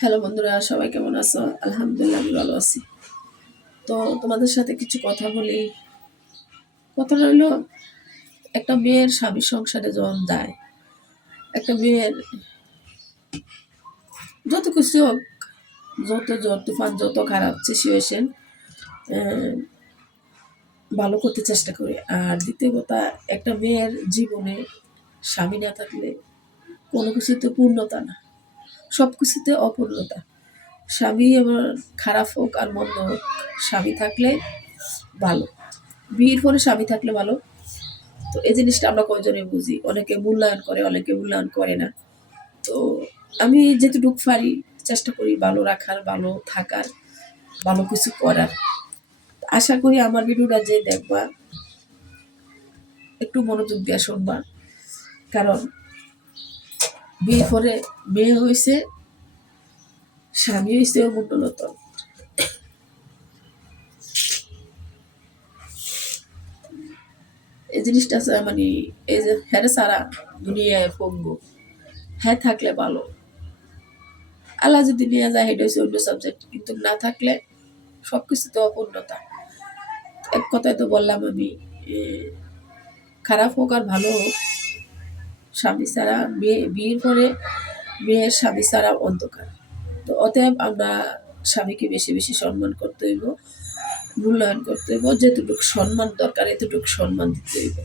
Hello বন্ধুরা, সবাই কেমন আছো? আলহামদুলিল্লাহ আমি ভালো আছি। তো তোমাদের সাথে কিছু কথা বলি। কথাটা হলো, একটা মেয়ের স্বামীর সংসারে যখন যায়, একটা মেয়ের যত কিছু হোক, যত ঝড় তুফান, যত খারাপ সিচুয়েশন, ভালো করতে চেষ্টা করে। আর দ্বিতীয় কথা, একটা মেয়ের জীবনে স্বামী না থাকলে কোনো কিছুতে পূর্ণতা না, সব কিছুতে অপূর্ণতা। স্বামী আমার খারাপ হোক আর মন্দ হোক, স্বামী থাকলে ভালো, বিয়ের পরে স্বামী থাকলে ভালো। তো এই জিনিসটা আমরা কয়জনে বুঝি, অনেকে মূল্যায়ন করে, অনেকে মূল্যায়ন করে না। তো আমি যেটুকু পারি চেষ্টা করি ভালো রাখার, ভালো থাকার, ভালো কিছু করার। আশা করি আমার ভিডিওটা যে দেখবা একটু মনোযোগ দিয়ে শুনবা, কারণ বিয়ে পরে মেয়ে হয়েছে, স্বামী হয়েছে মণ্ডলতন। এই জিনিসটা আছে মানে, এই যে হ্যাঁ সারা দুনিয়ায় পঙ্গু, হ্যাঁ থাকলে ভালো, আল্লাহ যদি নিয়ে যায় হেঁটে হয়েছে অন্য সাবজেক্ট, কিন্তু না থাকলে সবকিছুতে অপূর্ণতা। এক কথায় তো বললাম আমি, এ, খারাপ হোক আর ভালো হোক, স্বামী ছাড়া মেয়ে, বিয়ের পরে মেয়ের স্বামী ছাড়া অন্ধকার। তো অতএব আমরা স্বামীকে বেশি বেশি সম্মান করতে হইব, মূল্যায়ন করতে হইব, যেটুকু সম্মান দরকার এতটুকু সম্মান দিতে হইব।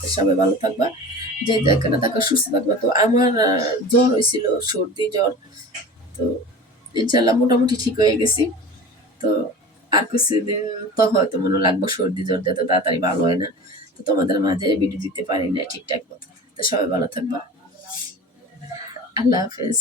তো সবাই ভালো থাকবা, যে যেখানে থাকা সুস্থ থাকবা। তো আমার জ্বর হয়েছিল, সর্দি জ্বর। তো ইনশাল্লাহ মোটামুটি ঠিক হয়ে গেছি। তো আর কিছুদিন তো হয়তো মনে লাগবে, সর্দি জ্বর যত তাড়াতাড়ি ভালো হয় না। তো তোমাদের মাঝে ভিডিও দিতে পারি না ঠিকঠাক মতো। তো সবাই ভালো থাকবা। আল্লাহ হাফেজ।